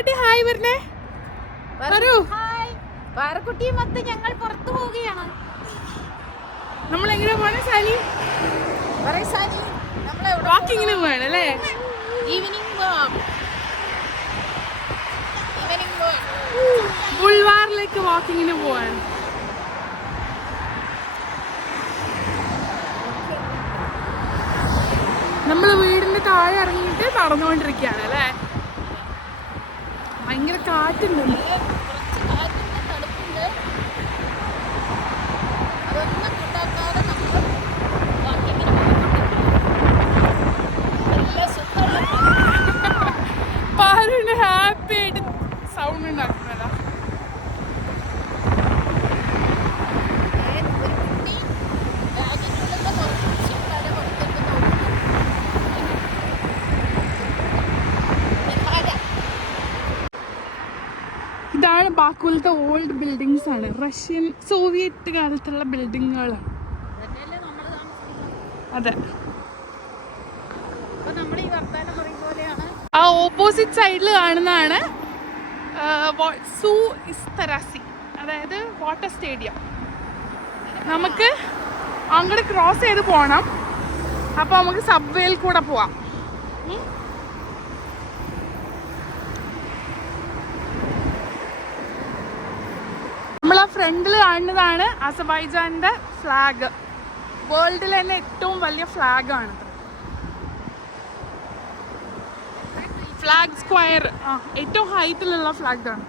Parukutty hi പറഞ്ഞേ. പാറുക്കുട്ടിയും മൊത്തം ഞങ്ങൾ പുറത്തു പോവുകയാണ്. നമ്മൾ എങ്ങനെ പോണേ സാനി? വാക്കിങ്ങിന് പോവാണ് അല്ലേ? ഈവനിങ് വാക്ക്. ബുൾവാറിലേക്ക് വാക്കിങ്ങിന് പോവാണ്. നമ്മള് വീടിന്റെ താഴെ ഇറങ്ങിയിട്ട് നടന്നുകൊണ്ടിരിക്കുകയാണ് അല്ലേ? ഭയങ്കര കാറ്റുണ്ട്. പാറുവിന് ഹാപ്പി ആയിട്ട് സൗണ്ട് ഉണ്ടാക്കുന്നതാ. ഇതാണ് ബാക്കുലത്തെ ഓൾഡ് ബിൽഡിങ്സ് ആണ്. റഷ്യൻ സോവിയറ്റ് കാലത്തുള്ള ബിൽഡിങ്ങുകളാണ്. അതെ. ആ ഓപ്പോസിറ്റ് സൈഡിൽ കാണുന്നതാണ് സൂ ഇസ്തരാസി, അതായത് വാട്ടർ സ്റ്റേഡിയം. നമുക്ക് അങ്ങോട്ട് ക്രോസ് ചെയ്ത് പോകണം. അപ്പോൾ നമുക്ക് സബ്വേയിൽ കൂടെ പോവാം. നമ്മളാ ഫ്രണ്ടിൽ കാണുന്നതാണ് അസർബൈജാൻ്റെ ഫ്ലാഗ്. വേൾഡിൽ തന്നെ ഏറ്റവും വലിയ ഫ്ലാഗാണ്. ഫ്ലാഗ് സ്ക്വയർ ഏറ്റവും ഹൈറ്റിലുള്ള ഫ്ലാഗാണ്.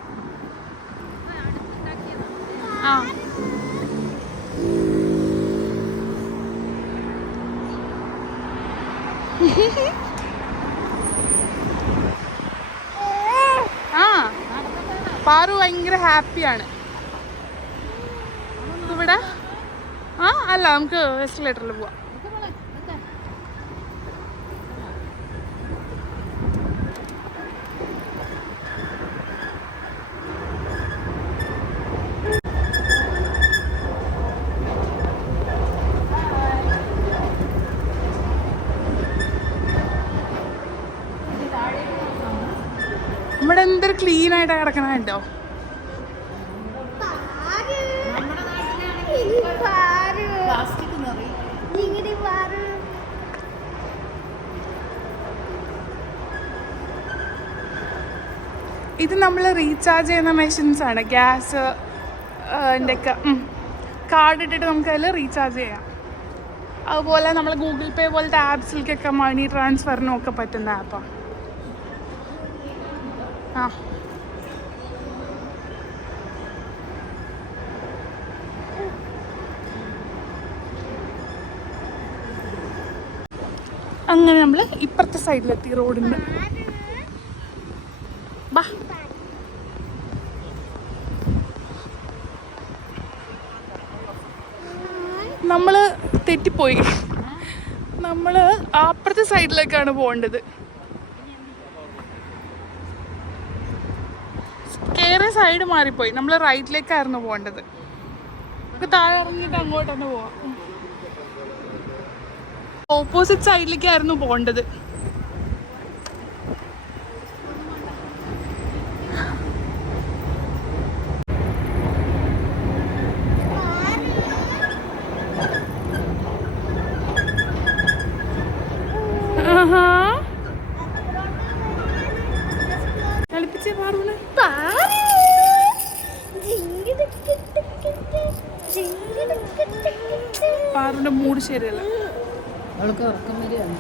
ആ പാറു ഭയങ്കര ഹാപ്പിയാണ് ഇവിടെ. അല്ല, നമുക്ക് എസ്കലേറ്ററിൽ പോവാം. നമ്മുടെ എന്തൊരു ക്ലീൻ ആയിട്ട് കിടക്കണ കേട്ടോ. ഇത് നമ്മൾ റീചാർജ് ചെയ്യുന്ന മെഷീൻസ് ആണ്. ഗ്യാസ് ഒക്കെ കാർഡ് ഇട്ടിട്ട് നമുക്ക് അതിൽ റീചാർജ് ചെയ്യാം. അതുപോലെ നമ്മൾ ഗൂഗിൾ പേ പോലത്തെ ആപ്സിലേക്കൊക്കെ മണി ട്രാൻസ്ഫറിനും ഒക്കെ പറ്റുന്ന ആപ്പാണ്. അങ്ങനെ നമ്മൾ ഇപ്പുറത്തെ സൈഡിലെത്തി റോഡിൻ്റെ. ബാ, നമ്മൾ തെറ്റിപ്പോയി. നമ്മൾ അപ്പുറത്തെ സൈഡിലേക്കാണ് പോകേണ്ടത്. കയറിയ സൈഡ് മാറിപ്പോയി. നമ്മൾ റൈറ്റിലേക്കായിരുന്നു പോകേണ്ടത്. നമുക്ക് താഴെ ഇറങ്ങിയിട്ട് അങ്ങോട്ട് തന്നെ പോവാം. ഓപ്പോസിറ്റ് സൈഡിലേക്കായിരുന്നു പോകേണ്ടത്. കളിപ്പിച്ചേ പാറുവിനെ. പാറുവിന്റെ മൂഡ് ശരിയല്ല. അവൾക്ക് ഉറക്കം വരികയാണ്.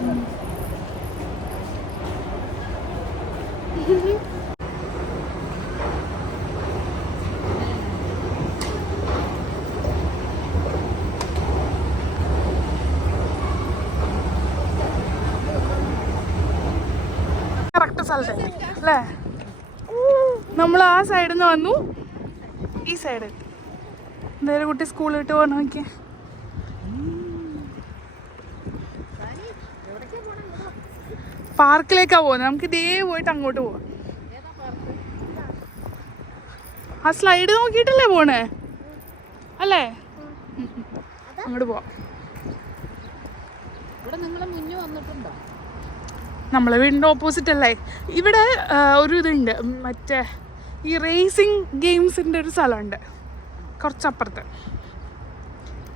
കറക്റ്റ് സ്ഥലത്ത് അല്ലേ? നമ്മൾ ആ സൈഡിൽ നിന്ന് വന്നു, ഈ സൈഡ് എത്തി. എന്തായാലും കുട്ടി സ്കൂളിൽ വിട്ട് പോകാൻ നോക്കിയേ. പാർക്കിലേക്കാണ് പോകുന്നത്. നമുക്ക് ഇതേ പോയിട്ട് അങ്ങോട്ട് പോവാം. ആ സ്ലൈഡ് നോക്കിയിട്ടല്ലേ പോണേ അല്ലേ? അങ്ങോട്ട് പോവാം. ഇവിടെ നിങ്ങൾ മുന്നേ വന്നിട്ടുണ്ടോ? നമ്മളെ വീടിൻ്റെ ഓപ്പോസിറ്റ് അല്ലേ. ഇവിടെ ഒരു ഇതുണ്ട്, മറ്റേ ഈ റേസിങ് ഗെയിംസിൻ്റെ ഒരു സ്ഥലമുണ്ട് കുറച്ചപ്പുറത്ത്.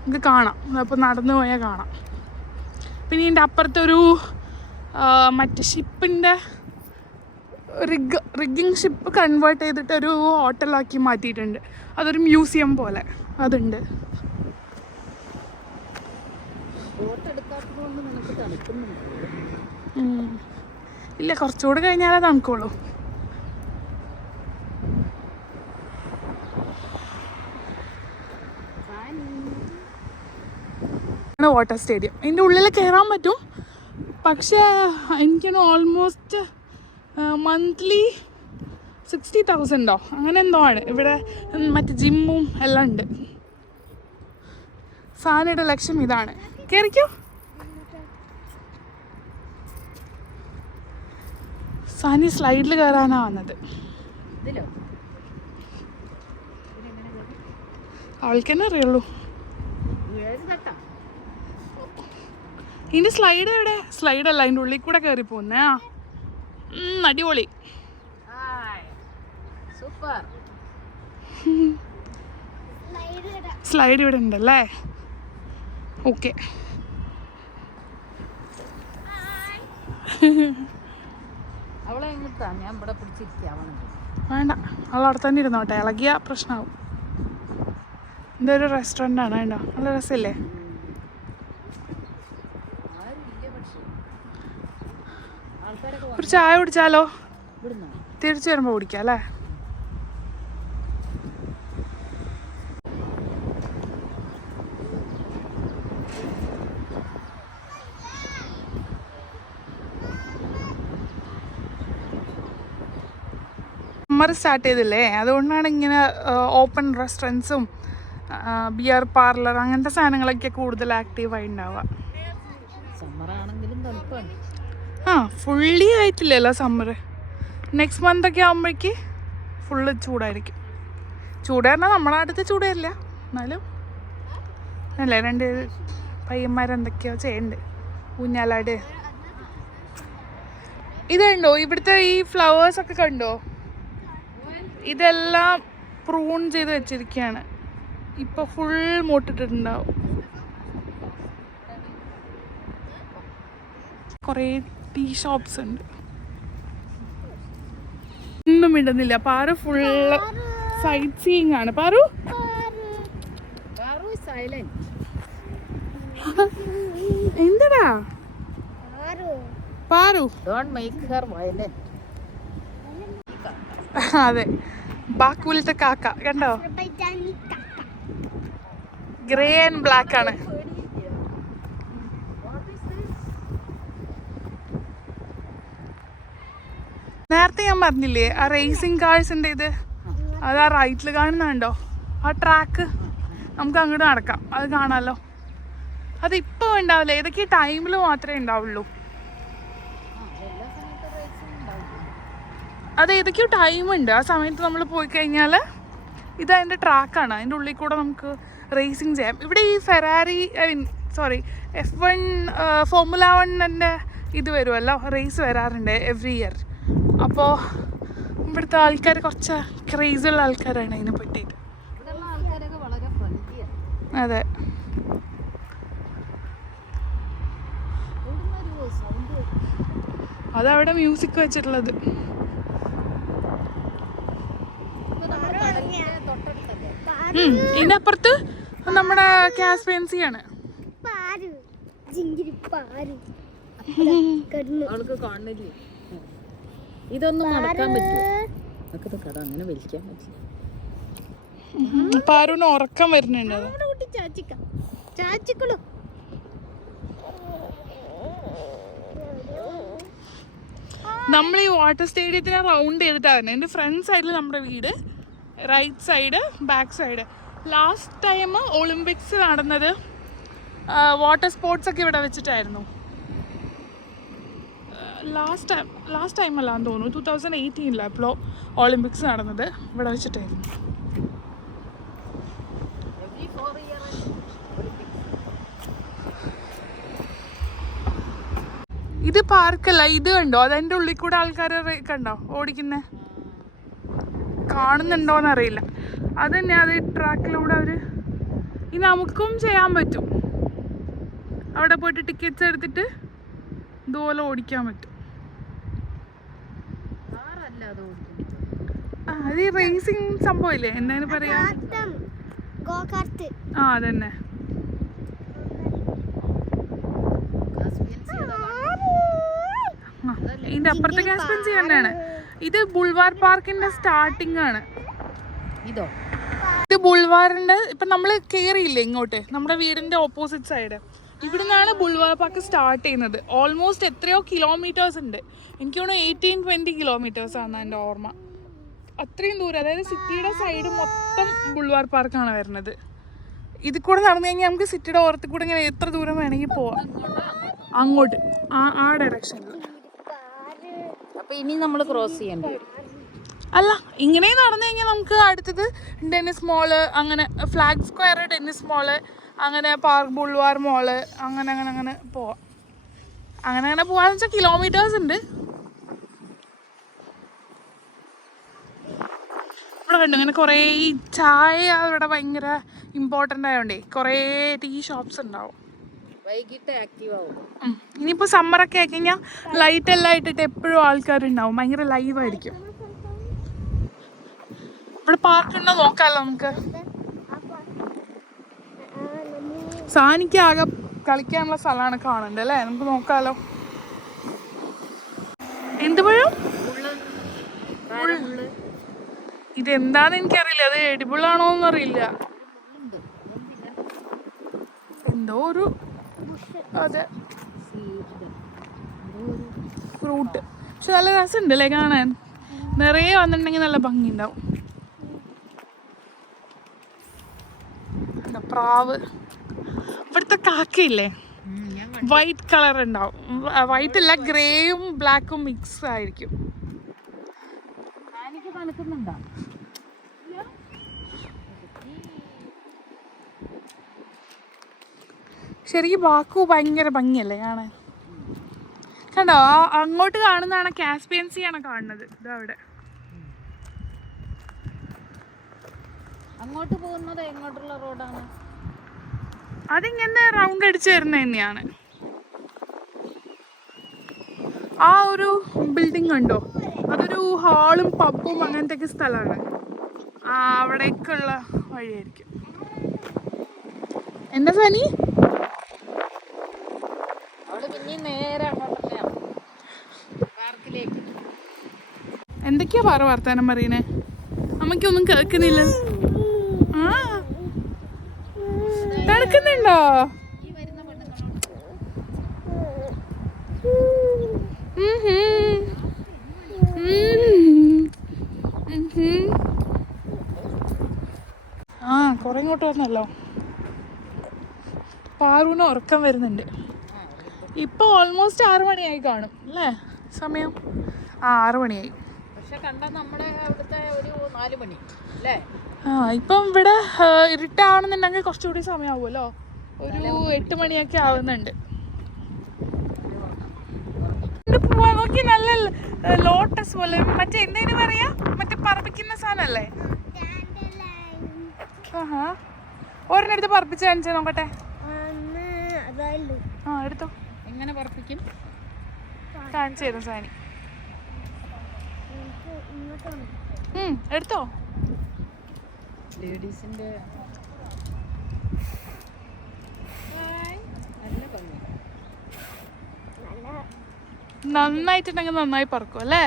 നമുക്ക് കാണാം, അപ്പോൾ നടന്നു പോയാൽ കാണാം. പിന്നെ ഇതിൻ്റെ അപ്പുറത്തൊരു മറ്റേ ഷിപ്പിൻ്റെ റിഗ്ഗിങ് ഷിപ്പ് കൺവേർട്ട് ചെയ്തിട്ടൊരു ഹോട്ടലാക്കി മാറ്റിയിട്ടുണ്ട്. അതൊരു മ്യൂസിയം പോലെ അതുണ്ട്. ഇല്ല, കുറച്ചുകൂടെ കഴിഞ്ഞാലേ തണുക്കുള്ളൂ. വാട്ടർ സ്റ്റേഡിയം ഇതിൻ്റെ ഉള്ളിൽ കയറാൻ പറ്റും, പക്ഷേ എനിക്കാണ് ഓൾമോസ്റ്റ് മന്ത്ലി 60,000 അങ്ങനെ എന്തോ ആണ്. ഇവിടെ മറ്റേ ജിമ്മും എല്ലാം ഉണ്ട്. സാനിയുടെ ലക്ഷ്യം ഇതാണ്. കയറിക്കോ. സാനി സ്ലൈഡിൽ കയറാനാണ് വന്നത്. അവൾക്ക് തന്നെ അറിയുള്ളൂ. ഇതിൻ്റെ സ്ലൈഡ് എവിടെ? സ്ലൈഡല്ല, അതിൻ്റെ ഉള്ളിൽ കൂടെ കയറി പോകുന്നേ. അടിപൊളി. സ്ലൈഡ് ഇവിടെ ഉണ്ടല്ലേ. ഓക്കെ, വേണ്ട, അവൾ അവിടെ തന്നെ ഇരുന്നോട്ടെ. ഇളകിയ പ്രശ്നമാവും. ഇതൊരു റെസ്റ്റോറൻ്റ് ആണ്, വേണ്ട, നല്ല രസമില്ലേ? ഒരു ചായ കുടിച്ചാലോ? തിരിച്ചു വരുമ്പോൾ കുടിക്കാം അല്ലേ? സമ്മർ സ്റ്റാർട്ട് ചെയ്തില്ലേ, അതുകൊണ്ടാണ് ഇങ്ങനെ ഓപ്പൺ റെസ്റ്റോറൻറ്റ്സും ബിയർ പാർലർ അങ്ങനത്തെ സാധനങ്ങളൊക്കെ കൂടുതൽ ആക്റ്റീവായി ഉണ്ടാവുക. ഫുള്ളി ആയിട്ടില്ലല്ലോ സമ്മർ. നെക്സ്റ്റ് മന്തൊക്കെ ആകുമ്പോഴേക്ക് ഫുള്ള് ചൂടായിരിക്കും. ചൂട് പറഞ്ഞാൽ നമ്മളെ അടുത്ത് ചൂടല്ല, എന്നാലും അല്ലേ. 2 പയ്യന്മാരെന്തൊക്കെയോ ചെയ്യുന്നുണ്ട്, ഊഞ്ഞാലാട്. ഇതുണ്ടോ ഇവിടുത്തെ ഈ ഫ്ലവേഴ്സൊക്കെ കണ്ടോ? ഇതെല്ലാം പ്രൂൺ ചെയ്ത് വെച്ചിരിക്കുകയാണ്. ഇപ്പോൾ ഫുൾ മൂട്ടിട്ടുണ്ടാവും. കുറേ ടീ ഷോപ്സ് ഉണ്ട്. ഒന്നും ഇടുന്നില്ല. പാറു ഫുള്ള് സൈറ്റ് സീയിങ് ആണ്. പാറു എന്തടാ പാറു? അതെ, ബാക്കുലത്തെ കാക്ക കണ്ടോ? ഗ്രേ ആൻഡ് ബ്ലാക്ക് ആണ്. നേരത്തെ ഞാൻ പറഞ്ഞില്ലേ ആ റേസിംഗ് കാഴ്സിൻ്റെ ഇത്, അത് ആ റൈറ്റിൽ കാണുന്നുണ്ടോ ആ ട്രാക്ക്? നമുക്ക് അങ്ങോട്ട് നടക്കാം, അത് കാണാമല്ലോ. അതിപ്പോൾ ഉണ്ടാവില്ല, ഏതൊക്കെ ടൈമിൽ മാത്രമേ ഉണ്ടാവുള്ളൂ. അത് ഏതൊക്കെയോ ടൈമുണ്ട്, ആ സമയത്ത് നമ്മൾ പോയി കഴിഞ്ഞാൽ ഇതതിൻ്റെ ട്രാക്കാണ്. അതിൻ്റെ ഉള്ളിൽ കൂടെ നമുക്ക് റേസിങ് ചെയ്യാം. ഇവിടെ ഈ ഫെറാറി F1 ഫോർമുല 1 ഇത് വരുമല്ലോ, റേസ് വരാറുണ്ട് എവറി ഇയർ. അപ്പോൾ ഇവിടുത്തെ ആൾക്കാർ കുറച്ച് ക്രേസുള്ള ആൾക്കാരാണ് അതിനെ പറ്റിയിട്ട്. അതെ, അതവിടെ മ്യൂസിക് വെച്ചിട്ടുള്ളത്. ഇതിൻ്റെ അപ്പുറത്ത് നമ്മുടെ കാസ്പിയൻ സീ ആണ്. ഇതൊന്നും നടക്കാൻ പറ്റുമോ? അങ്ങനെ വലിക്കാൻ പറ്റില്ല. പാറുവിന് ഉറക്കം വരുന്നുണ്ട്. നമ്മൾ ഈ വാട്ടർ സ്റ്റേഡിയത്തിനെ റൗണ്ട് ചെയ്തിട്ടാണ്. എൻ്റെ ഫ്രണ്ട് സൈഡിൽ നമ്മുടെ വീട്, right side, back side. Last time Olympics നടന്നത് വാട്ടർ സ്പോർട്സ് ഒക്കെ ഇവിടെ വെച്ചിട്ടായിരുന്നു. ലാസ്റ്റ് ടൈം അല്ലാന്ന് തോന്നുന്നു, 2018 അപ്പോൾ ഒളിമ്പിക്സ് നടന്നത് ഇവിടെ വെച്ചിട്ടായിരുന്നു. ഇത് പാർക്കല്ല, ഇത് കണ്ടോ, അതിൻ്റെ ഉള്ളിൽ കൂടെ ആൾക്കാർ കണ്ടോ ഓടിക്കുന്നേ, കാണുന്നുണ്ടോന്ന് അറിയില്ല. അത് തന്നെ, അത് ട്രാക്കിലൂടെ അവര് ഇനി നമുക്കും ചെയ്യാൻ പറ്റും. അവിടെ പോയിട്ട് ടിക്കറ്റ്സ് എടുത്തിട്ട് ഇതുപോലെ ഓടിക്കാൻ പറ്റും. അത് ഈ റേസിംഗ് സംഭവമില്ലേ, എന്താണ് പറയാ, ആ അതന്നെ. ഇതിന്റെ അപ്പുറത്തെ കാസ്പെൻസി തന്നെയാണ്. ഇത് ബുൾവാർ പാർക്കിന്റെ സ്റ്റാർട്ടിംഗ് ആണ്. ഇത് ബുൾവാറിന്റെ ഇപ്പൊ നമ്മള് കേറിയില്ലേ ഇങ്ങോട്ട്, നമ്മുടെ വീടിന്റെ ഓപ്പോസിറ്റ് സൈഡ്, ഇവിടുന്നാണ് ബുൾവാർ പാർക്ക് സ്റ്റാർട്ട് ചെയ്യുന്നത്. ഓൾമോസ്റ്റ് എത്രയോ കിലോമീറ്റേഴ്സ് ഉണ്ട്, എനിക്ക് തോന്നുന്നു 18-20 കിലോമീറ്റേഴ്സ് ആണ് എൻ്റെ ഓർമ്മ. അത്രയും ദൂരം, അതായത് സിറ്റിയുടെ സൈഡ് മൊത്തം ബുൾവാർ പാർക്കാണ് വരുന്നത്. ഇതിൽ കൂടെ നടന്നു കഴിഞ്ഞാൽ നമുക്ക് സിറ്റിയുടെ ഓരത്തിൽ കൂടെ ഇങ്ങനെ എത്ര ദൂരം വേണമെങ്കിൽ പോവാം, അങ്ങോട്ട് ആ ഡയറക്ഷനിൽ. അപ്പൊ ഇനി നമ്മൾ ക്രോസ് ചെയ്യേണ്ടി വരും. അല്ല, ഇങ്ങനെ നടന്നു കഴിഞ്ഞാൽ നമുക്ക് അടുത്തത് ടെന്നീസ് മോള്, അങ്ങനെ ഫ്ലാഗ് സ്ക്വയർ ടെന്നീസ് മോള്, അങ്ങനെ പാർക്ക് ബുൾവാർ മോള്, അങ്ങനെ അങ്ങനെ അങ്ങനെ പോവാം. അങ്ങനെ അങ്ങനെ പോവാന്ന് വെച്ചാൽ കിലോമീറ്റേഴ്സ് ഉണ്ട്. ഇവിടെ കണ്ടു ഇങ്ങനെ കുറേ ചായ അവിടെ ഭയങ്കര ഇമ്പോർട്ടൻ്റ് ആയതുകൊണ്ടേ കുറേ ടീ ഷോപ്സ് ഉണ്ടാവും. വൈകിട്ട് ആക്റ്റീവ് ആവും. ഇനിയിപ്പോൾ സമ്മറൊക്കെ ആയി കഴിഞ്ഞാൽ ലൈറ്റ് എല്ലാം ഇട്ടിട്ട് എപ്പോഴും ആൾക്കാരുണ്ടാവും, ഭയങ്കര ലൈവായിരിക്കും. ഇവിടെ പാർക്കുണ്ടോ നോക്കാമല്ലോ നമുക്ക്. സാനിക്ക് ആകെ കളിക്കാനുള്ള സ്ഥലമാണ് കാണണ്ടേ അല്ലേ, നമുക്ക് നോക്കാലോ. എന്ത് പഴം? ഇതെന്താന്ന് എനിക്കറിയില്ല, അത് എഡിബിളാണോന്നും അറിയില്ല. എന്തോ ഒരു അതെ ഫ്രൂട്ട്, പക്ഷെ നല്ല രസമുണ്ട് അല്ലേ കാണാൻ. നിറയെ വന്നിട്ടുണ്ടെങ്കിൽ നല്ല ഭംഗി ഉണ്ടാവും. പ്രാവ്, ഇവിടുത്തെ കാക്കയില്ലേ വൈറ്റ് കളർ ഉണ്ടാവും. വൈറ്റ് അല്ല, ഗ്രേയും ബ്ലാക്കും മിക്സ് ആയിരിക്കും. ശരിക്കും ബാക്കു ഭയങ്കര ഭംഗിയല്ലേ കാണാൻ. കണ്ടോ, അങ്ങോട്ട് കാണുന്നതാണ് കാസ്പിയൻ സീ ആണ് കാണുന്നത്. ഇതവിടെ അങ്ങോട്ട് പോകുന്നത് എങ്ങോട്ടുള്ള റോഡാണ്? അതിങ്ങനെ റൗണ്ട് അടിച്ച് വരുന്നത് തന്നെയാണ്. ആ ഒരു ബിൽഡിംഗ് ഉണ്ടോ, അതൊരു ഹാളും പബ്ബും അങ്ങനത്തെ ഒക്കെ സ്ഥലമാണ്. അവിടേക്കുള്ള വഴിയായിരിക്കും. എന്താ സനി? അവള് പിന്നെ നേരെ അങ്ങോട്ടൊക്കെയാണ് പാർക്കിലേക്ക്. എന്തൊക്കെയാ വർത്താനം പറയണേ, അമ്മയ്ക്കൊന്നും കേൾക്കുന്നില്ല. ആ നടക്കുന്നുണ്ടോ? ആ കുറെ ഇങ്ങോട്ട് വന്നല്ലോ. പാറുവിന് ഉറക്കം വരുന്നുണ്ട്. ഇപ്പൊ ഓൾമോസ്റ്റ് 6 മണിയായി കാണും അല്ലേ സമയം? 6 മണിയായി. പക്ഷെ കണ്ട നമ്മുടെ അവിടുത്തെ ഒരു 4 മണി അല്ലേ? ഇപ്പം ഇവിടെ ഇരുട്ടാണെന്നുണ്ടെങ്കിൽ കുറച്ചുകൂടി സമയമാവുമല്ലോ, ഒരു 8 മണിയൊക്കെ ആവുന്നുണ്ട്. പോവാൻ നോക്കി, നല്ല ലോട്ടസ് പോലെ, മറ്റേ എന്തേലും പറയാ, മറ്റേ പറപ്പിക്കുന്ന സാധനല്ലേ. ഒരെണ്ണെടുത്ത് പറപ്പിച്ച് കാണിച്ചാ നോക്കട്ടെ. എടുത്തോ. എങ്ങനെ പറപ്പിക്കും കാണിച്ചു തരും സാനി. എടുത്തോ. ലേഡീസിന്റെ നന്നായിട്ടുണ്ടെങ്കിൽ നന്നായി പറക്കും അല്ലേ?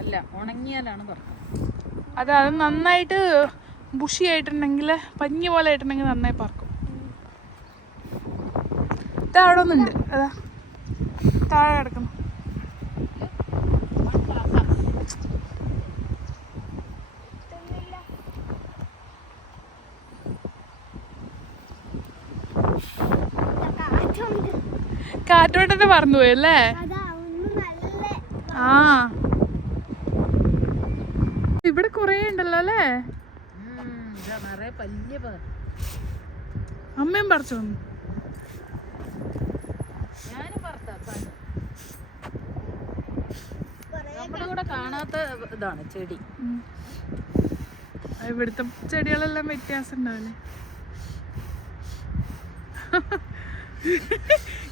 അല്ല, ഉണങ്ങിയാലാണ് പറക്കും. അത് നന്നായിട്ട് ബുഷി ആയിട്ടുണ്ടെങ്കിൽ, പഞ്ഞി പോലെ ആയിട്ടുണ്ടെങ്കിൽ നന്നായി പറക്കും. അവിടെ ഒന്നുണ്ട്, അതാ താഴെ കിടക്കുന്നു. കാറ്റോട്ടന്നെ പറന്നു പോയി അല്ലേ? ആ ഇവിടെ കൊറേ ഉണ്ടല്ലോ അല്ലേ? അമ്മയും പറിച്ചു വന്നു. നമ്മുടെ കൂടെ കാണാത്ത ഇതാണ് ചെടി. ഇവിടുത്തെ ചെടികളെല്ലാം വ്യത്യാസം ഉണ്ടാവില്ലേ?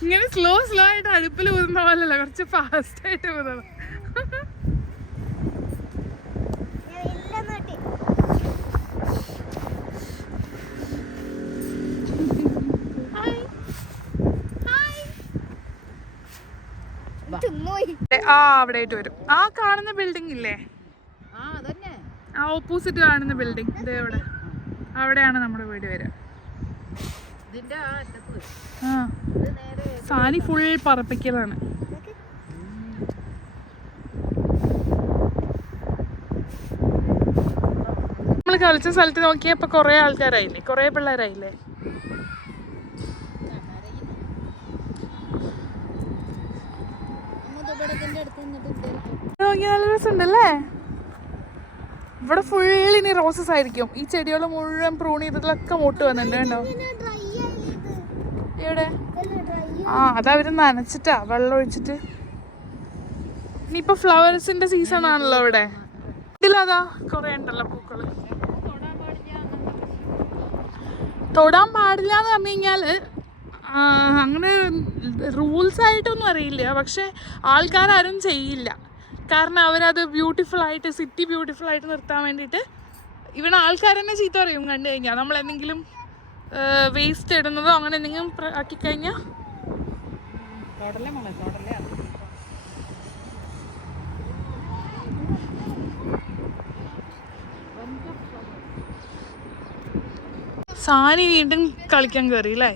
ഇങ്ങനെ സ്ലോ ആയിട്ട് അടുപ്പിൽ ഊതുന്ന പോലല്ല, കുറച്ച് ഫാസ്റ്റ് ആയിട്ട് ഊതണം. ആ അവിടെ ആയിട്ട് വരും. ആ കാണുന്ന ബിൽഡിംഗ് ഇല്ലേ, ആ ഓപ്പോസിറ്റ് കാണുന്ന ബിൽഡിംഗ് ഇതേ അവിടെ, അവിടെയാണ് നമ്മുടെ വീട് വരിക. ആ സാനി ഫുൾ പറപ്പിക്കലാണ്. നമ്മൾ കളിച്ച സ്ഥലത്ത് നോക്കിയപ്പോ കൊറേ ആൾക്കാരായില്ലേ, കൊറേ പിള്ളേരായില്ലേ. നല്ല രസമുണ്ടല്ലേ. ഇവിടെ ഫുൾ ഇനി റോസസ് ആയിരിക്കും. ഈ ചെടികൾ മുഴുവൻ പ്രൂൺ ചെയ്തതിലൊക്കെ മുട്ട് വന്നിട്ടുണ്ട് കേട്ടോ. എവിടെ? ആ അതവര് നനച്ചിട്ടാ, വെള്ളം ഒഴിച്ചിട്ട്. ഇനിയിപ്പൊ ഫ്ലവേഴ്സിന്റെ സീസൺ ആണല്ലോ ഇവിടെ. ഇതിലതാ കൊറേ ഉണ്ടല്ലോ പൂക്കള്. തൊടാൻ പാടില്ല എന്ന് പറഞ്ഞു കഴിഞ്ഞാല് അങ്ങനെ റൂൾസ് ആയിട്ടൊന്നും അറിയില്ല, പക്ഷെ ആൾക്കാരും ചെയ്യില്ല. കാരണം അവരത് ബ്യൂട്ടിഫുൾ ആയിട്ട്, സിറ്റി ബ്യൂട്ടിഫുൾ ആയിട്ട് നിർത്താൻ വേണ്ടിയിട്ട് ഇവിടെ ആൾക്കാർ തന്നെ ചീത്ത പറയും കണ്ടു കഴിഞ്ഞാൽ. നമ്മൾ എന്തെങ്കിലും വേസ്റ്റ് ഇടുന്നതോ അങ്ങനെ എന്തെങ്കിലും ആക്കി കഴിഞ്ഞാൽ. സാനി വീണ്ടും കളിക്കാൻ കയറി അല്ലേ?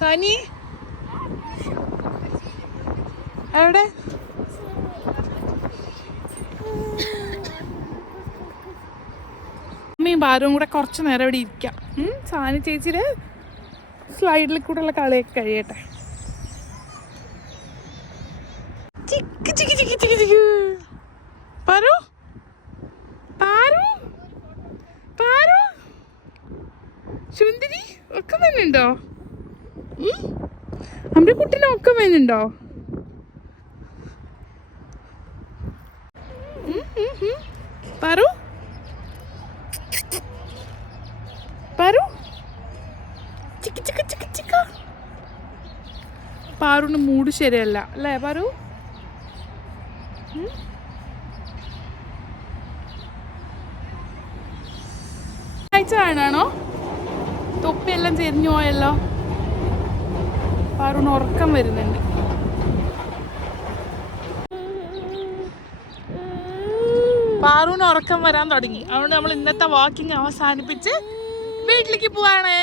സാനി എവിടെ? അമ്മയും ഭാരവും കൂടെ കുറച്ച് നേരം ഇവിടെ ഇരിക്കാം. സാനി ചേച്ചിയുടെ സ്ലൈഡിൽ കൂടെ ഉള്ള കളിയൊക്കെ കഴിയട്ടെ. ചിക്ക് ചിക്ക് ചിക്ക് ചിക്ക് ചിക്ക്. പാരു പാരു പാരു സുന്ദരി ഒക്കെ വേനുണ്ടോ? നമ്മുടെ കുട്ടീനെ ഒക്കെ വേനുണ്ടോ? പാരു പാരു ചിക്ക് ചിക്ക് ചിക്ക് ചിക്ക. പാറുവിന്റെ മൂഡ് ശരിയല്ല അല്ലേ പാരു? ആഴ്ച കാണാണോ? തൊപ്പിയെല്ലാം ചെരിഞ്ഞു പോയല്ലോ. പാറുവിന് ഉറക്കം വരുന്നുണ്ട്. പാറുവിന് ഉറക്കം വരാൻ തുടങ്ങി. അതുകൊണ്ട് നമ്മൾ ഇന്നത്തെ വാക്കിംഗ് അവസാനിപ്പിച്ച് വീട്ടിലേക്ക് പോവാണ്.